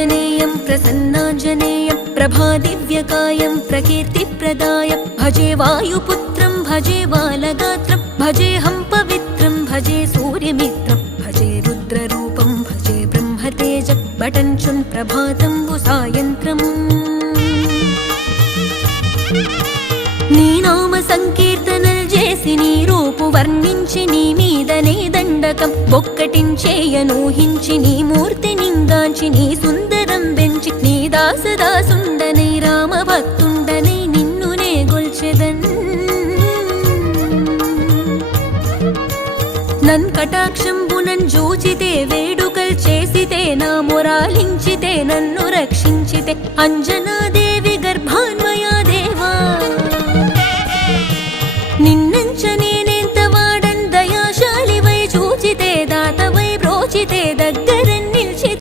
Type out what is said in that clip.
आञ्जनेयं प्रसन्नाञ्जनेयं प्रभादिव्यकायं प्रकीर्तिप्रदाय भजे वायुपुत्रं भजे बालगात्रं भजेऽहं पवित्रं भजे सूर्यमित्रं भजे रुद्ररूपं भजे ब्रह्मतेज बटञ्चुन् प्रभातं सायन्त्रम् నీ నామ సంకీర్తనలు చేసి నీ రూపు వర్ణించి నీ మీదనే దండకం ఒక్కటించేయనూహించి నీ మూర్తి నింగాంచి నీ సుందరం పెంచి నీ దాసదాసుండనై రామభక్తుండనై నిన్నునే గొల్చెదన్ నన్ కటాక్షంబునన్ జూచితే వేడుకల్ చేసితే నా మొరాలించితే నన్ను రక్షించితే అంజనాది